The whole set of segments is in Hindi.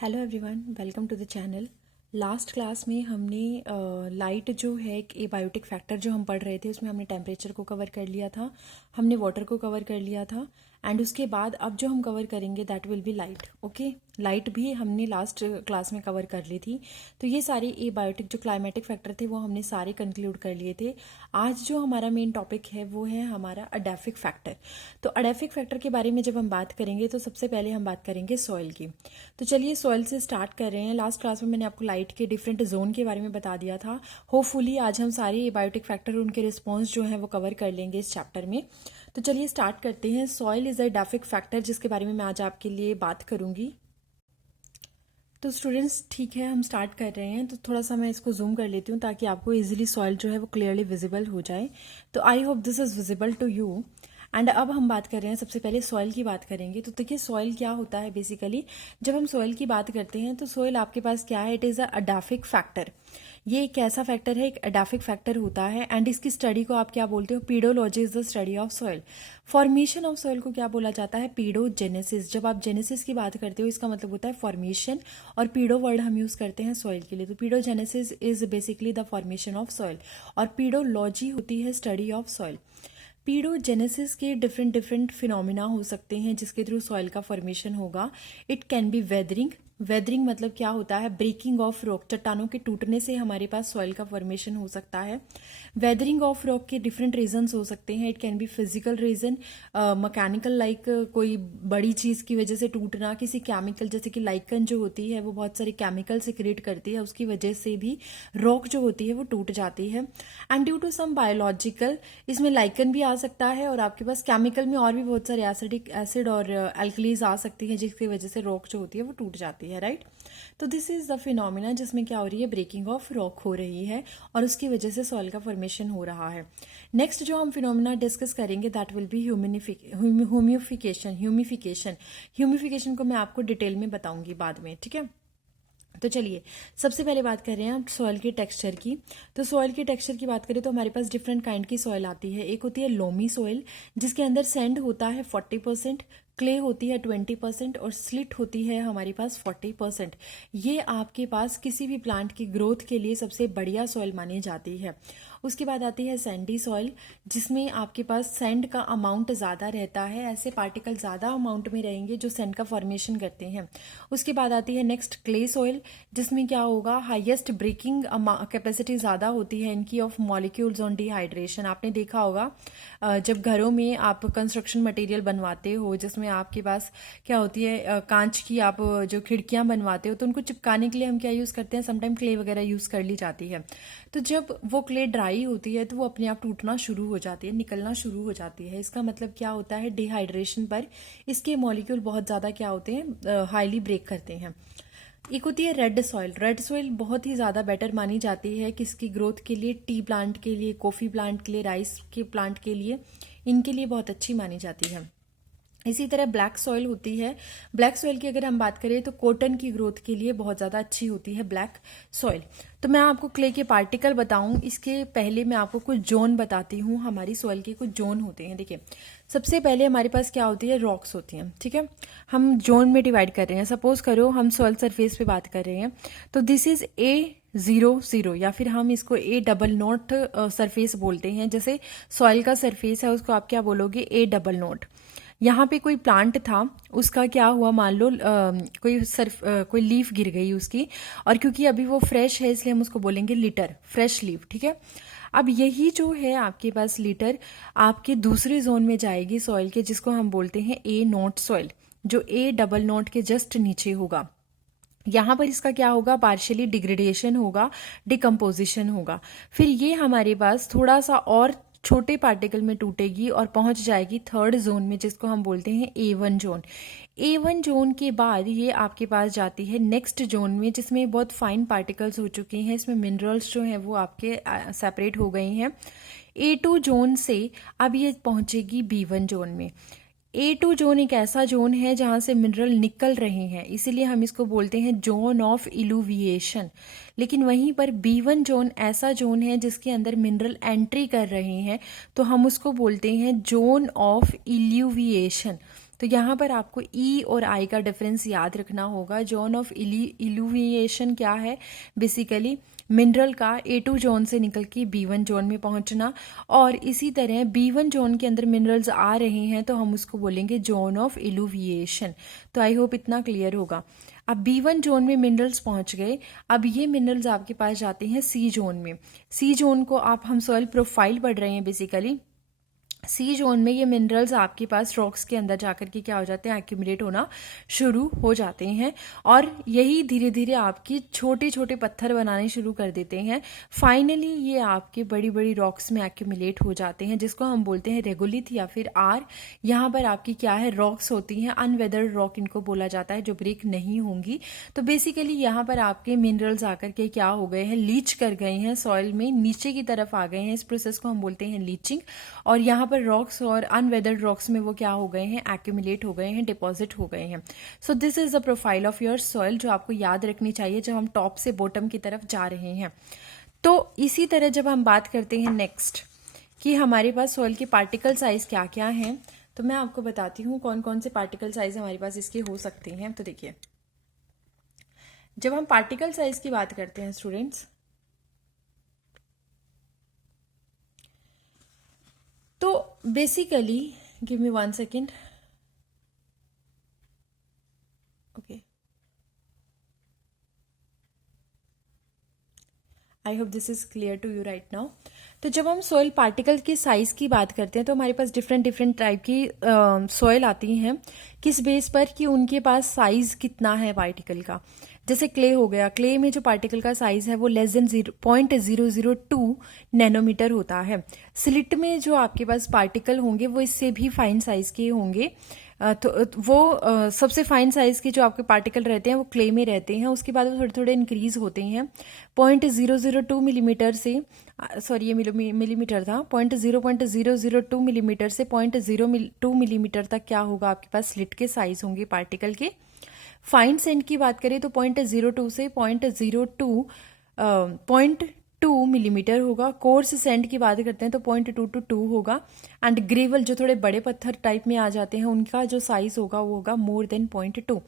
Hello everyone, welcome to the channel. Last class में हमने लाइट जो है एक एबायोटिक फैक्टर जो हम पढ़ रहे थे उसमें हमने टेम्परेचर को कवर कर लिया था, हमने वाटर को कवर कर लिया था एंड उसके बाद अब जो हम कवर करेंगे that will be light. Okay, light भी हमने लास्ट क्लास में कवर कर ली थी। तो ये सारे एबायोटिक जो क्लाइमेटिक फैक्टर थे वो हमने सारे कंक्लूड कर लिए थे। आज जो हमारा मेन टॉपिक है वो है हमारा अडैफिक फैक्टर। तो अडैफिक फैक्टर के बारे में जब हम बात करेंगे तो सबसे पहले हम बात करेंगे सॉइल की। तो चलिए सॉइल से स्टार्ट कर रहे हैं। लास्ट क्लास में मैंने आपको लाइट के डिफरेंट जोन के बारे में बता दिया था। होपफुली आज हम सारे एबायोटिक फैक्टर उनके रिस्पॉन्स जो हैं वो कवर कर लेंगे इस चैप्टर में। तो चलिए स्टार्ट करते हैं। Soil is a edaphic factor जिसके बारे में मैं आज आपके लिए बात करूंगी। तो स्टूडेंट्स ठीक है, हम स्टार्ट कर रहे हैं। तो थोड़ा सा मैं इसको जूम कर लेती हूँ ताकि आपको इजीली सॉइल जो है वो क्लियरली विजिबल हो जाए। तो I hope this is visible to you. And अब हम बात कर रहे हैं, सबसे पहले सॉइल की बात करेंगे। तो देखिए सॉइल क्या होता है बेसिकली। जब हम सॉइल की बात करते हैं तो सॉइल आपके पास क्या है, इट इज़ अ अडैफिक फैक्टर। ये एक ऐसा फैक्टर है, एक अडैफिक फैक्टर होता है एंड इसकी स्टडी को आप क्या बोलते हो, pedology is the study of soil. Formation of soil को क्या बोला जाता है, पीडोजेनेसिस। जब आप जेनेसिस की बात करते हो इसका मतलब होता है फॉर्मेशन, और पीडो वर्ड हम यूज करते हैं सॉइल के लिए। तो paedogenesis is basically the formation of soil और पीडोलॉजी होती है स्टडी ऑफ सॉइल। पीडोजेनेसिस के डिफरेंट डिफरेंट फिनोमिना हो सकते हैं जिसके थ्रू सॉइल का फॉर्मेशन होगा। It can B weathering. Weathering मतलब क्या होता है, ब्रेकिंग ऑफ रॉक, चट्टानों के टूटने से हमारे पास सॉइल का फॉर्मेशन हो सकता है। वेदरिंग ऑफ रॉक के डिफरेंट रीजंस हो सकते हैं। It can be physical reason, mechanical like कोई बड़ी चीज की वजह से टूटना, किसी केमिकल जैसे कि लाइकन जो होती है वो बहुत सारे केमिकल से क्रिएट करती है, उसकी वजह से भी रॉक जो होती है वो टूट जाती है। And due to some biological, इसमें लाइकन भी आ सकता है और आपके पास केमिकल में और भी बहुत सारे एसिड और एल्कलीज आ सकती है जिसकी वजह से रॉक जो होती है वो टूट जाती है, राइट। तो दिस इज द फिनोमिना जिसमें क्या हो रही है, ब्रेकिंग ऑफ रॉक हो रही है और उसकी वजह से सॉइल का फॉर्मेशन हो रहा है। नेक्स्ट जो हम फिनोमिना डिस्कस करेंगे that will be humification. Humification को मैं आपको डिटेल में बताऊंगी बाद में, ठीक है। तो चलिए सबसे पहले बात कर रहे हैं हम सॉइल के टेक्सचर की। तो सॉइल के टेक्सचर की बात करें तो हमारे पास डिफरेंट काइंड की सॉइल आती है। एक होती है लोमी सॉइल जिसके अंदर सैंड होता है 40%, क्ले होती है 20% और स्लिट होती है हमारे पास 40%। ये आपके पास किसी भी प्लांट की ग्रोथ के लिए सबसे बढ़िया सॉइल मानी जाती है। उसके बाद आती है सैंडी सॉइल जिसमें आपके पास सैंड का अमाउंट ज़्यादा रहता है, ऐसे पार्टिकल ज़्यादा अमाउंट में रहेंगे जो सैंड का फॉर्मेशन करते हैं। उसके बाद आती है नेक्स्ट क्ले सॉइल जिसमें क्या होगा, हाईएस्ट ब्रेकिंग कैपेसिटी ज़्यादा होती है इनकी ऑफ मॉलिक्यूल्स ऑन डिहाइड्रेशन। आपने देखा होगा जब घरों में आप कंस्ट्रक्शन मटेरियल बनवाते हो जिसमें आपके पास क्या होती है, कांच की आप जो खिड़कियां बनवाते हो तो उनको चिपकाने के लिए हम क्या यूज़ करते हैं, समटाइम क्ले वगैरह यूज़ कर ली जाती है। तो जब वो क्ले ड्राई होती है तो वो अपने आप टूटना शुरू हो जाती है, निकलना शुरू हो जाती है। इसका मतलब क्या होता है, डिहाइड्रेशन पर इसके मॉलिक्यूल बहुत ज़्यादा क्या होते हैं, हाईली ब्रेक करते हैं। एक होती है रेड सॉइल। रेड सॉइल बहुत ही ज़्यादा बेटर मानी जाती है किसकी ग्रोथ के लिए, टी प्लांट के लिए, कॉफ़ी प्लांट के लिए, राइस के प्लांट के लिए, इनके लिए बहुत अच्छी मानी जाती है। इसी तरह ब्लैक सॉइल होती है। ब्लैक सॉइल की अगर हम बात करें तो कॉटन की ग्रोथ के लिए बहुत ज़्यादा अच्छी होती है ब्लैक सॉइल। तो मैं आपको क्ले के पार्टिकल बताऊं इसके पहले मैं आपको कुछ जोन बताती हूँ। हमारी सॉइल के कुछ जोन होते हैं। देखिए सबसे पहले हमारे पास क्या होती है, रॉक्स होती हैं, ठीक है। हम जोन में डिवाइड कर रहे हैं। सपोज करो हम सॉइल सरफेस पे बात कर रहे हैं तो दिस इज A00 या फिर हम इसको A00 सरफेस बोलते हैं। जैसे सॉइल का सरफेस है उसको आप क्या बोलोगे, A00। यहाँ पे कोई प्लांट था, उसका क्या हुआ, मान लो कोई लीफ गिर गई उसकी, और क्योंकि अभी वो फ्रेश है इसलिए हम उसको बोलेंगे लिटर, फ्रेश लीफ, ठीक है। अब यही जो है आपके पास लिटर आपके दूसरे जोन में जाएगी सॉइल के जिसको हम बोलते हैं A0 सॉइल, जो A00 के जस्ट नीचे होगा। यहाँ पर इसका क्या होगा, पार्शियली डिग्रेडेशन होगा, डिकम्पोजिशन होगा। फिर ये हमारे पास थोड़ा सा और छोटे पार्टिकल में टूटेगी और पहुंच जाएगी थर्ड जोन में जिसको हम बोलते हैं A1 जोन। A1 जोन के बाद ये आपके पास जाती है नेक्स्ट जोन में जिसमें बहुत फाइन पार्टिकल्स हो चुके हैं, इसमें मिनरल्स जो हैं वो आपके सेपरेट हो गए हैं। A2 जोन से अब ये पहुंचेगी B1 जोन में। A2 जोन एक ऐसा जोन है जहां से मिनरल निकल रहे हैं, इसीलिए हम इसको बोलते हैं जोन ऑफ इल्यूविएशन। लेकिन वहीं पर B1 जोन ऐसा जोन है जिसके अंदर मिनरल एंट्री कर रहे हैं, तो हम उसको बोलते हैं जोन ऑफ इल्यूविएशन। तो यहाँ पर आपको ई और आई का डिफरेंस याद रखना होगा। जोन ऑफ इल्यूविएशन क्या है, बेसिकली मिनरल का A2 जोन से निकल के B1 जोन में पहुंचना, और इसी तरह B1 जोन के अंदर मिनरल्स आ रहे हैं तो हम उसको बोलेंगे जोन ऑफ इल्यूविएशन। तो आई होप इतना क्लियर होगा। अब B1 जोन में मिनरल्स पहुंच गए, अब ये मिनरल्स आपके पास जाते हैं C जोन में। C जोन को आप, हम सॉइल प्रोफाइल पढ़ रहे हैं बेसिकली। सी जोन में ये मिनरल्स आपके पास रॉक्स के अंदर जाकर के क्या हो जाते हैं, एक्यूमुलेट होना शुरू हो जाते हैं, और यही धीरे धीरे आपकी छोटे छोटे पत्थर बनाने शुरू कर देते हैं। फाइनली ये आपके बड़ी बड़ी रॉक्स में एक्यूमुलेट हो जाते हैं, जिसको हम बोलते हैं रेगोलिथ या फिर आर। यहाँ पर आपकी क्या है, रॉक्स होती हैं, अनवेदर्ड रॉक इनको बोला जाता है, जो ब्रेक नहीं होंगी। तो बेसिकली यहाँ पर आपके मिनरल्स आकर के क्या हो गए हैं, लीच कर गए हैं सॉइल में, नीचे की तरफ आ गए हैं। इस प्रोसेस को हम बोलते हैं लीचिंग। और यहाँ पर रॉक्स और अनवेदर्ड रॉक्स में वो क्या हो गए हैं, एक्यूमुलेट हो गए हैं, डिपॉजिट हो गए हैं। So this is the profile of your soil, जो आपको याद रखनी चाहिए जब हम टॉप से बॉटम की तरफ जा रहे हैं। तो इसी तरह जब हम बात करते हैं नेक्स्ट कि हमारे पास सॉइल के पार्टिकल साइज क्या क्या हैं, तो मैं आपको बताती हूँ कौन कौन से पार्टिकल साइज हमारे पास इसके हो सकते हैं। तो देखिए, जब हम पार्टिकल साइज की बात करते हैं स्टूडेंट्स, तो basically give me 1 second, okay, I hope this is clear to you right now. तो जब हम सॉइल पार्टिकल की साइज की बात करते हैं तो हमारे पास डिफरेंट डिफरेंट टाइप की सॉइल आती हैं, किस बेस पर कि उनके पास साइज कितना है पार्टिकल का। जैसे क्ले हो गया, क्ले में जो पार्टिकल का साइज है वो लेस देन 0.002 नैनोमीटर होता है। स्लिट में जो आपके पास पार्टिकल होंगे वो इससे भी फाइन साइज के होंगे। तो वो सबसे फाइन साइज के जो आपके पार्टिकल रहते हैं वो क्ले में रहते हैं, उसके बाद वो थोड़े थोड़े इंक्रीज होते हैं। 0.002 मिलीमीटर से, सॉरी ये मिलीमीटर था, 0.002 मिलीमीटर से 0.02 मिलीमीटर तक क्या होगा, आपके पास स्लिट के साइज होंगे पार्टिकल के। फाइन सेंट की बात करें तो 0.02 से 0.2 मिलीमीटर होगा। कोर्स सेंट की बात करते हैं तो 0.2 to 2 होगा। एंड ग्रेवल जो थोड़े बड़े पत्थर टाइप में आ जाते हैं उनका जो साइज होगा वो होगा मोर देन 0.2।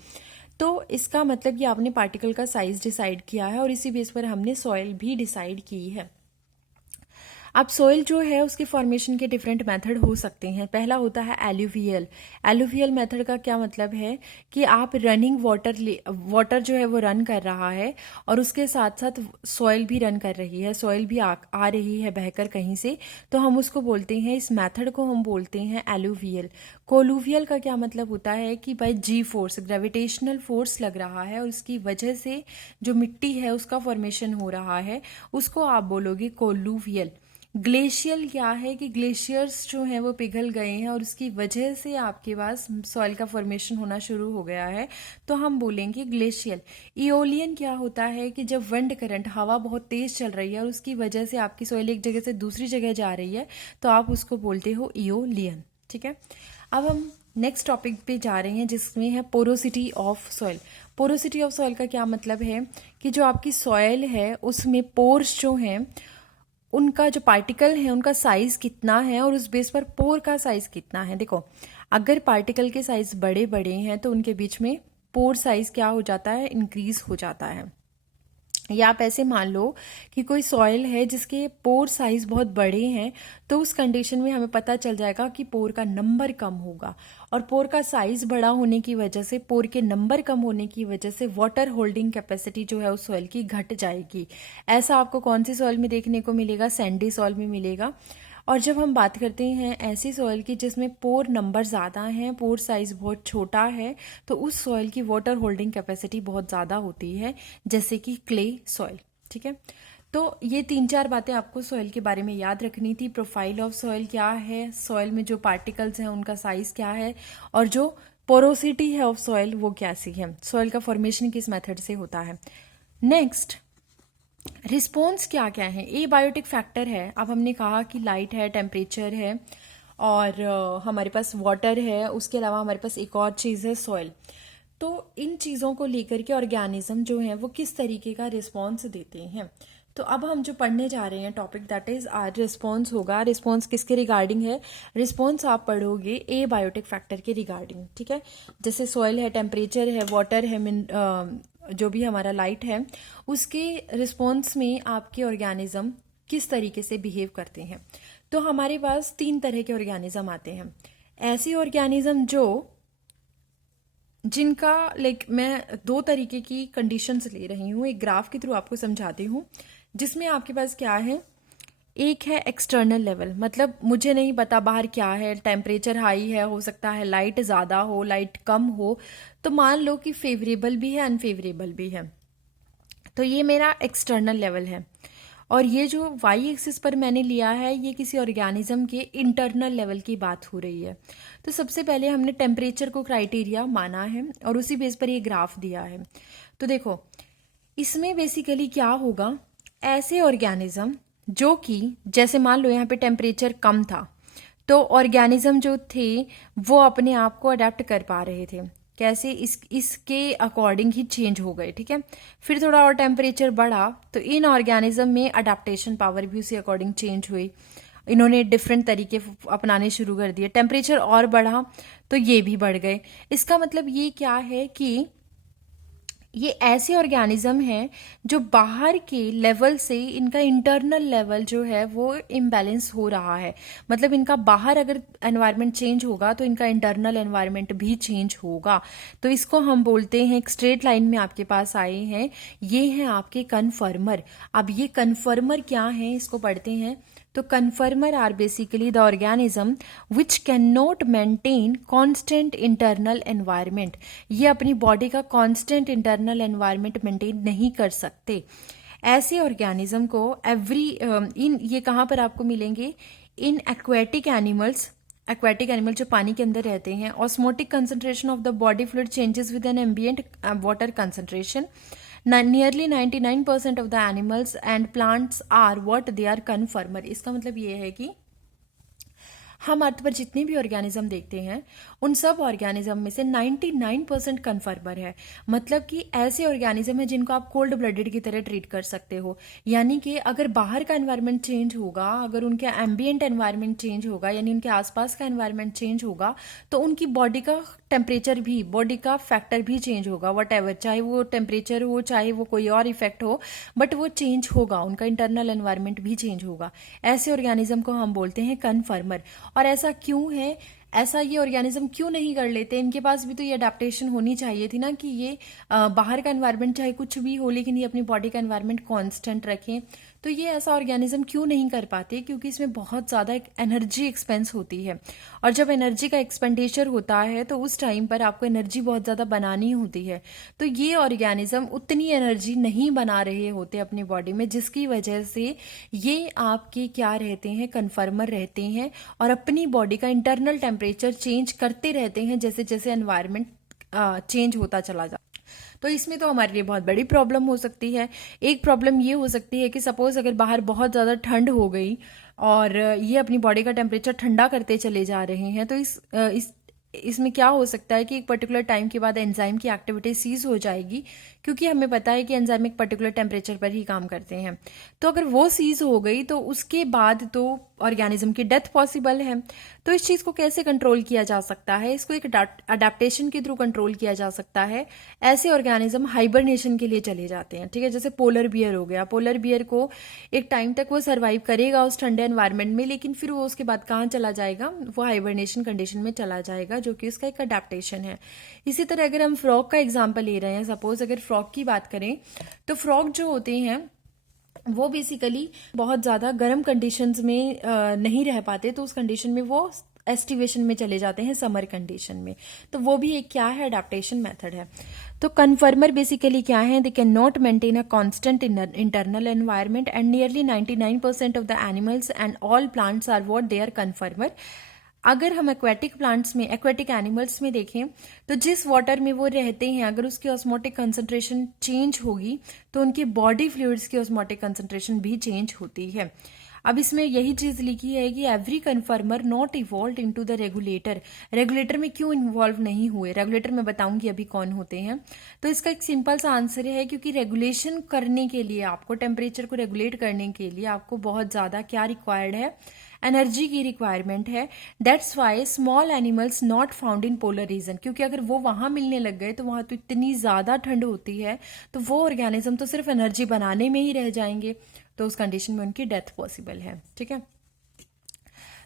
तो इसका मतलब कि आपने पार्टिकल का साइज डिसाइड किया है और इसी बेस पर हमने सॉइल भी डिसाइड की है। अब सॉइल जो है उसके फॉर्मेशन के डिफरेंट मेथड हो सकते हैं। पहला होता है एलुवियल। एलुवियल मेथड का क्या मतलब है कि आप रनिंग वाटर जो है वो रन कर रहा है और उसके साथ साथ सॉइल भी रन कर रही है, सॉइल भी आ रही है बहकर कहीं से, तो हम उसको बोलते हैं, इस मेथड को हम बोलते हैं एलुवियल। कोलुवियल का क्या मतलब होता है कि भाई जी फोर्स, ग्रेविटेशनल फोर्स लग रहा है और उसकी वजह से जो मिट्टी है उसका फॉर्मेशन हो रहा है, उसको आप बोलोगे कोलुवियल। ग्लेशियल क्या है कि ग्लेशियर्स जो हैं वो पिघल गए हैं और उसकी वजह से आपके पास सॉइल का फॉर्मेशन होना शुरू हो गया है, तो हम बोलेंगे ग्लेशियल। इओलियन क्या होता है कि जब विंड करंट, हवा बहुत तेज चल रही है और उसकी वजह से आपकी सॉइल एक जगह से दूसरी जगह जा रही है, तो आप उसको बोलते हो इओलियन। ठीक है, अब हम नेक्स्ट टॉपिक पे जा रहे हैं जिसमें है porosity of soil. Porosity of soil का क्या मतलब है कि जो आपकी सॉइल है उसमें पोर्स जो हैं उनका जो पार्टिकल है उनका साइज कितना है और उस बेस पर पोर का साइज कितना है। देखो, अगर पार्टिकल के साइज बड़े बड़े हैं तो उनके बीच में पोर साइज क्या हो जाता है, इंक्रीज हो जाता है। या आप ऐसे मान लो कि कोई सॉइल है जिसके पोर साइज बहुत बड़े हैं, तो उस कंडीशन में हमें पता चल जाएगा कि पोर का नंबर कम होगा, और पोर का साइज बड़ा होने की वजह से, पोर के नंबर कम होने की वजह से वाटर होल्डिंग कैपेसिटी जो है उस सॉइल की घट जाएगी। ऐसा आपको कौन सी सॉइल में देखने को मिलेगा, सैंडी सॉइल में मिलेगा। और जब हम बात करते हैं ऐसी सॉइल की जिसमें पोर नंबर ज़्यादा हैं, पोर साइज बहुत छोटा है, तो उस सॉइल की वाटर होल्डिंग कैपेसिटी बहुत ज़्यादा होती है, जैसे कि क्ले सॉइल। ठीक है, तो ये 3-4 बातें आपको सॉइल के बारे में याद रखनी थी। प्रोफाइल ऑफ सॉइल क्या है, सॉइल में जो पार्टिकल्स हैं उनका साइज क्या है, और जो पोरोसिटी है ऑफ सॉइल वो कैसी है, सॉइल का फॉर्मेशन किस मेथड से होता है। नेक्स्ट, रिस्पॉन्स क्या क्या है। ए बायोटिक फैक्टर है, अब हमने कहा कि लाइट है, टेम्परेचर है, और हमारे पास वाटर है, उसके अलावा हमारे पास एक और चीज़ है सॉइल। तो इन चीज़ों को लेकर के ऑर्गेनिज्म जो हैं वो किस तरीके का रिस्पॉन्स देते हैं। तो अब हम जो पढ़ने जा रहे हैं टॉपिक दैट इज आज रिस्पॉन्स होगा। रिस्पॉन्स किसके रिगार्डिंग है? रिस्पॉन्स आप पढ़ोगे ए बायोटिक फैक्टर के रिगार्डिंग, ठीक है। जैसे सॉइल है, टेम्परेचर है, वाटर है, जो भी हमारा लाइट है, उसके रिस्पॉन्स में आपके ऑर्गेनिज्म किस तरीके से बिहेव करते हैं। तो हमारे पास 3 तरह के ऑर्गेनिज्म आते हैं। ऐसे ऑर्गेनिज्म जिनका मैं 2 तरीके की कंडीशंस ले रही हूँ, एक ग्राफ के थ्रू आपको समझाती हूँ, जिसमें आपके पास क्या है, एक है एक्सटर्नल लेवल, मतलब मुझे नहीं पता बाहर क्या है, टेम्परेचर हाई है, हो सकता है लाइट ज़्यादा हो, लाइट कम हो, तो मान लो कि फेवरेबल भी है, अनफेवरेबल भी है, तो ये मेरा एक्सटर्नल लेवल है। और ये जो वाई एक्सिस पर मैंने लिया है, ये किसी ऑर्गेनिज्म के इंटरनल लेवल की बात हो रही है। तो सबसे पहले हमने टेम्परेचर को क्राइटेरिया माना है और उसी बेस पर ये ग्राफ दिया है। तो देखो, इसमें बेसिकली क्या होगा, ऐसे ऑर्गेनिज्म जो कि जैसे मान लो यहाँ पे टेम्परेचर कम था, तो ऑर्गेनिज्म जो थे वो अपने आप को अडेप्ट कर पा रहे थे। कैसे? इसके अकॉर्डिंग ही चेंज हो गए, ठीक है। फिर थोड़ा और टेम्परेचर बढ़ा तो इन ऑर्गेनिज्म में अडेप्टेशन पावर भी उसी अकॉर्डिंग चेंज हुई, इन्होंने डिफरेंट तरीके अपनाने शुरू कर दिए। टेम्परेचर और बढ़ा तो ये भी बढ़ गए। इसका मतलब ये क्या है कि ये ऐसे ऑर्गेनिज्म हैं जो बाहर के लेवल से इनका इंटरनल लेवल जो है वो इम्बैलेंस हो रहा है। मतलब इनका बाहर अगर एनवायरनमेंट चेंज होगा तो इनका इंटरनल एनवायरनमेंट भी चेंज होगा। तो इसको हम बोलते हैं, एक स्ट्रेट लाइन में आपके पास आए हैं, ये हैं आपके कन्फर्मर। अब ये कन्फर्मर क्या है, इसको पढ़ते हैं। तो conformer are basically the organism which can not maintain constant internal environment. ये अपनी बॉडी का कांस्टेंट इंटरनल एनवायरनमेंट मेंटेन नहीं कर सकते। ऐसे ऑर्गेनिज्म को ये कहाँ पर आपको मिलेंगे? In aquatic animals. Aquatic animal जो पानी के अंदर रहते हैं। Osmotic concentration of the body fluid changes with an ambient water concentration. Nearly 99% of the animals and plants are what they are conformer। इसका मतलब ये है कि हम अर्थ पर जितने भी ऑर्गेनिज्म देखते हैं उन सब ऑर्गेनिज्म में से 99% कन्फर्मर है। मतलब कि ऐसे ऑर्गेनिज्म है जिनको आप कोल्ड ब्लडेड की तरह ट्रीट कर सकते हो। यानी कि अगर बाहर का एनवायरनमेंट चेंज होगा, अगर उनके एम्बिएंट एनवायरनमेंट चेंज होगा, यानी उनके आसपास का एनवायरनमेंट चेंज होगा, तो उनकी बॉडी का टेम्परेचर भी, बॉडी का फैक्टर भी चेंज होगा। वट एवर, चाहे वो टेम्परेचर हो, चाहे वो कोई और इफेक्ट हो, बट वो चेंज होगा, उनका इंटरनल एनवायरनमेंट भी चेंज होगा। ऐसे ऑर्गेनिज्म को हम बोलते हैं कन्फर्मर। और ऐसा क्यों है? ऐसा ये ऑर्गेनिज्म क्यों नहीं कर लेते? इनके पास भी तो ये अडेप्टेशन होनी चाहिए थी ना, कि ये बाहर का एनवायरनमेंट चाहे कुछ भी हो लेकिन ये अपनी बॉडी का एनवायरनमेंट कांस्टेंट रखें। तो ये ऐसा ऑर्गेनिज्म क्यों नहीं कर पाते? क्योंकि इसमें बहुत ज़्यादा एनर्जी एक्सपेंस होती है, और जब एनर्जी का एक्सपेंडिचर होता है तो उस टाइम पर आपको एनर्जी बहुत ज़्यादा बनानी होती है। तो ये ऑर्गेनिज्म उतनी एनर्जी नहीं बना रहे होते अपनी बॉडी में, जिसकी वजह से ये आपके क्या रहते हैं, कन्फर्मर रहते हैं, और अपनी बॉडी का इंटरनल टेम्परेचर चेंज करते रहते हैं जैसे जैसे एनवायरनमेंट चेंज होता चला जाता। तो इसमें तो हमारे लिए बहुत बड़ी प्रॉब्लम हो सकती है। एक प्रॉब्लम ये हो सकती है कि सपोज अगर बाहर बहुत ज़्यादा ठंड हो गई और ये अपनी बॉडी का टेम्परेचर ठंडा करते चले जा रहे हैं, तो इसमें क्या हो सकता है कि एक पर्टिकुलर टाइम के बाद एंजाइम की एक्टिविटी सीज हो जाएगी, क्योंकि हमें पता है कि एंजाइम एक पर्टिकुलर टेम्परेचर पर ही काम करते हैं। तो अगर वो सीज हो गई तो उसके बाद तो ऑर्गेनिज्म की डेथ पॉसिबल है। तो इस चीज़ को कैसे कंट्रोल किया जा सकता है? इसको एक अडेप्टेशन के थ्रू कंट्रोल किया जा सकता है। ऐसे ऑर्गेनिज्म हाइबरनेशन के लिए चले जाते हैं, ठीक है। जैसे पोलर बियर हो गया, पोलर बियर को एक टाइम तक वो सर्वाइव करेगा उस ठंडे एनवायरनमेंट में, लेकिन फिर वो उसके बाद कहाँ चला जाएगा? वो हाइबरनेशन कंडीशन में चला जाएगा, जो कि उसका एक अडेप्टेशन है। इसी तरह अगर हम फ्रॉग का एग्जाम्पल ले रहे हैं, सपोज अगर फ्रॉग की बात करें, तो फ्रॉग जो होते हैं वो बेसिकली बहुत ज़्यादा गर्म कंडीशंस में नहीं रह पाते, तो उस कंडीशन में वो एस्टिवेशन में चले जाते हैं, समर कंडीशन में। तो वो भी एक क्या है? अडेप्टेशन मेथड है। तो कन्फर्मर बेसिकली क्या है? They can not maintain a constant internal environment and nearly 99% of the animals and all plants are what they are conformer. अगर हम एक्वेटिक प्लांट्स में, एक्वेटिक एनिमल्स में देखें, तो जिस वाटर में वो रहते हैं अगर उसकी ऑस्मोटिक कंसंट्रेशन चेंज होगी तो उनकी बॉडी फ्लूइड्स की ऑस्मोटिक कंसंट्रेशन भी चेंज होती है। अब इसमें यही चीज लिखी है कि every कन्फर्मर not evolve into the regulator. Regulator में क्यों इन्वॉल्व नहीं हुए, रेगुलेटर में बताऊंगी अभी कौन होते हैं। तो इसका एक सिंपल सा आंसर है क्योंकि रेगुलेशन करने के लिए, आपको टेम्परेचर को रेगुलेट करने के लिए आपको बहुत ज्यादा क्या रिक्वायर्ड है, एनर्जी की रिक्वायरमेंट है। That's why small animals not found in polar region, क्योंकि अगर वो वहां मिलने लग गए तो वहां तो इतनी ज्यादा ठंड होती है, तो वो ऑर्गेनिज्म तो सिर्फ एनर्जी बनाने में ही रह जाएंगे, तो उस कंडीशन में उनकी डेथ पॉसिबल है। ठीक है।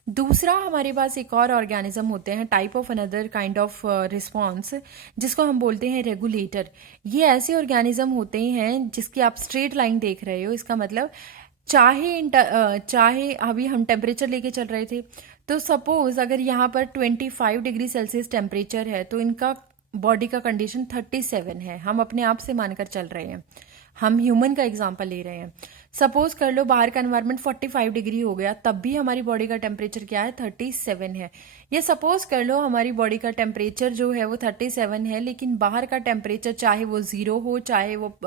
दूसरा हमारे पास एक और ऑर्गेनिज्म होते हैं, type of another kind of response, जिसको हम बोलते हैं रेगुलेटर। ये ऐसे ऑर्गेनिज्म होते हैं जिसकी आप स्ट्रेट लाइन देख रहे हो, इसका मतलब चाहे अभी हम टेम्परेचर लेके चल रहे थे, तो सपोज अगर यहाँ पर 25 डिग्री सेल्सियस टेम्परेचर है तो इनका बॉडी का कंडीशन 37 है, हम अपने आप से मानकर चल रहे हैं, हम ह्यूमन का एग्जांपल ले रहे हैं। सपोज कर लो बाहर का एनवायरनमेंट 45 डिग्री हो गया, तब भी हमारी बॉडी का टेम्परेचर क्या है, 37 है। या सपोज कर लो हमारी बॉडी का टेम्परेचर जो है वो 37 है, लेकिन बाहर का टेम्परेचर चाहे वो 0 हो, चाहे वो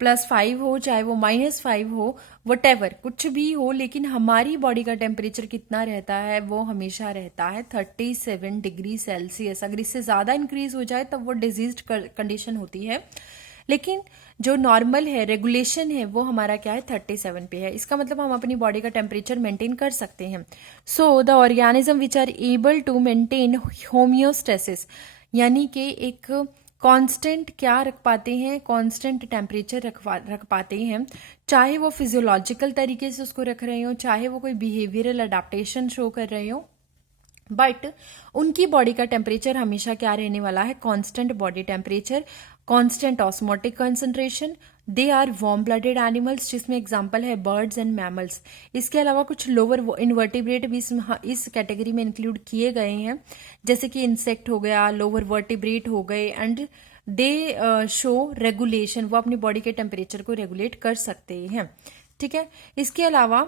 +5 हो, चाहे वो -5 हो, वटेवर कुछ भी हो, लेकिन हमारी बॉडी का टेम्परेचर कितना रहता है, वो हमेशा रहता है 37 डिग्री सेल्सियस। अगर इससे ज्यादा इंक्रीज हो जाए तब वो डिजीज्ड कंडीशन होती है, लेकिन जो नॉर्मल है, रेगुलेशन है, वो हमारा क्या है, 37 पे है। इसका मतलब हम अपनी बॉडी का टेम्परेचर मेंटेन कर सकते हैं। So the organism which are able to maintain homeostasis, यानी कि एक कांस्टेंट क्या रख पाते हैं, कांस्टेंट टेम्परेचर रख पाते हैं, चाहे वो फिजियोलॉजिकल तरीके से उसको रख रहे हो, चाहे वो कोई बिहेवियरल अडेप्टेशन शो कर रहे हो, बट उनकी बॉडी का टेम्परेचर हमेशा क्या रहने वाला है, constant body temperature, constant osmotic concentration. They are warm blooded animals, जिसमें एग्जांपल है बर्ड्स एंड मैमल्स। इसके अलावा कुछ लोअर इन्वर्टिब्रेट भी इस कैटेगरी में इंक्लूड किए गए हैं, जैसे कि इंसेक्ट हो गया, लोअर वर्टिब्रेट हो गए, एंड दे शो रेगुलेशन, वो अपनी बॉडी के टेम्परेचर को रेगुलेट कर सकते हैं। ठीक है। इसके अलावा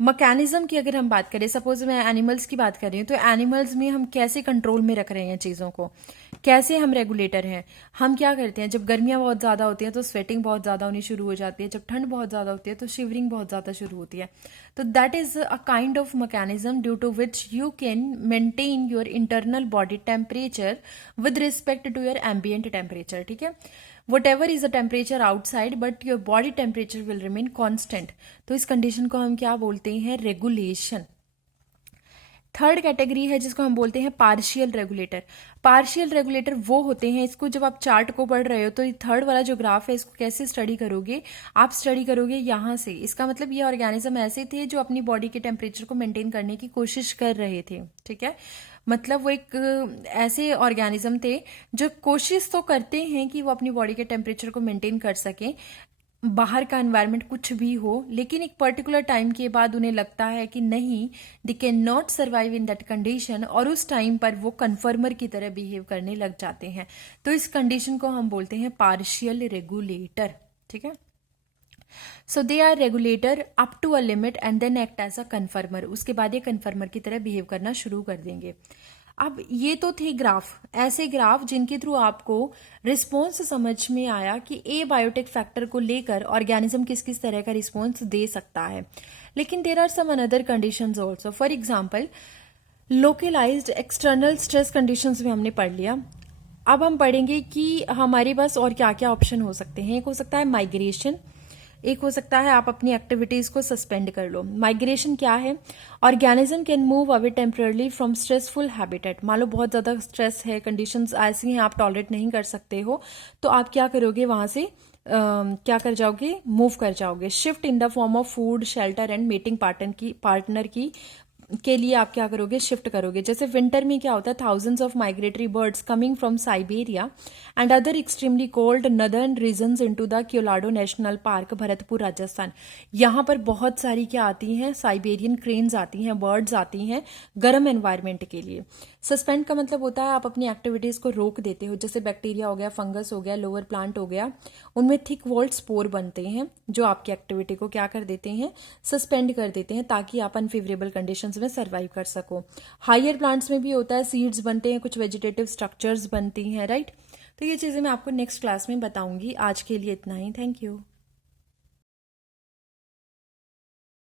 मैकेनिज्म की अगर हम बात करें, सपोज मैं एनिमल्स की बात कर रही हूँ, तो एनिमल्स में हम कैसे कंट्रोल में रख रहे हैं चीज़ों को, कैसे हम रेगुलेटर हैं। हम क्या करते हैं, जब गर्मियाँ बहुत ज़्यादा होती हैं तो स्वेटिंग बहुत ज़्यादा होनी शुरू हो जाती है, जब ठंड बहुत ज़्यादा होती है तो शिवरिंग बहुत ज़्यादा शुरू होती है। तो that is a kind of mechanism due to which you can maintain your internal body temperature with respect to your ambient temperature. ठीक है। whatever is the temperature outside but your body temperature will remain constant, तो इस कंडीशन को हम क्या बोलते हैं, रेगुलेशन। थर्ड कैटेगरी है जिसको हम बोलते हैं पार्शियल रेगुलेटर। पार्शियल रेगुलेटर वो होते हैं, इसको जब आप चार्ट को पढ़ रहे हो तो थर्ड वाला जो ग्राफ है इसको कैसे स्टडी करोगे, आप स्टडी करोगे यहाँ से। इसका मतलब ये ऑर्गेनिज्म ऐसे थे जो अपनी बॉडी के टेम्परेचर को मेंटेन करने की कोशिश कर रहे थे। ठीक है। मतलब वो एक ऐसे ऑर्गेनिज्म थे जो कोशिश तो करते हैं कि वो अपनी बॉडी के टेम्परेचर को मेंटेन कर सकें, बाहर का एनवायरनमेंट कुछ भी हो, लेकिन एक पर्टिकुलर टाइम के बाद उन्हें लगता है कि नहीं, दे can not survive in that condition, और उस टाइम पर वो कन्फर्मर की तरह बिहेव करने लग जाते हैं। तो इस कंडीशन को हम बोलते हैं पार्शियल रेगुलेटर। ठीक है। So they are regulator up to a limit and then act as a conformer, उसके बाद ये कन्फर्मर की तरह बिहेव करना शुरू कर देंगे। अब ये तो थे ग्राफ, ऐसे ग्राफ जिनके थ्रू आपको रिस्पॉन्स समझ में आया कि ए बायोटिक फैक्टर को लेकर ऑर्गेनिज्म किस किस तरह का रिस्पॉन्स दे सकता है। लेकिन there are some another conditions also. For example, localised external stress conditions में हमने पढ़ लिया। अब हम पढ़ेंगे कि हमारे पास और क्या क्या ऑप्शन हो सकते हैं। एक हो सकता है माइग्रेशन, एक हो सकता है आप अपनी एक्टिविटीज को सस्पेंड कर लो। माइग्रेशन क्या है, organism can move away temporarily from stressful habitat. मान लो बहुत ज्यादा स्ट्रेस है, कंडीशंस ऐसी हैं आप टॉलरेट नहीं कर सकते हो, तो आप क्या करोगे, वहां से क्या कर जाओगे, मूव कर जाओगे। Shift in the form of food, shelter and meeting partner की के लिए आप क्या करोगे, शिफ्ट करोगे। जैसे विंटर में क्या होता है, thousands of migratory birds coming from Siberia and other extremely cold northern regions into the Keoladeo national park, Bharatpur, Rajasthan. यहाँ पर बहुत सारी क्या आती हैं, साइबेरियन क्रेन्स आती हैं, बर्ड्स आती हैं गर्म एनवायरनमेंट के लिए। सस्पेंड का मतलब होता है आप अपनी एक्टिविटीज को रोक देते हो। जैसे बैक्टीरिया हो गया, फंगस हो गया, लोअर प्लांट हो गया, उनमें थिक वॉल्ड स्पोर बनते हैं जो आपकी एक्टिविटी को क्या कर देते हैं, सस्पेंड कर देते हैं, ताकि आप अनफेवरेबल कंडीशंस में सर्वाइव कर सको। हायर प्लांट्स में भी होता है, सीड्स बनते हैं, कुछ वेजिटेटिव स्ट्रक्चर्स बनती हैं, राइट। तो ये चीजें मैं आपको नेक्स्ट क्लास में बताऊंगी। आज के लिए इतना ही, थैंक यू।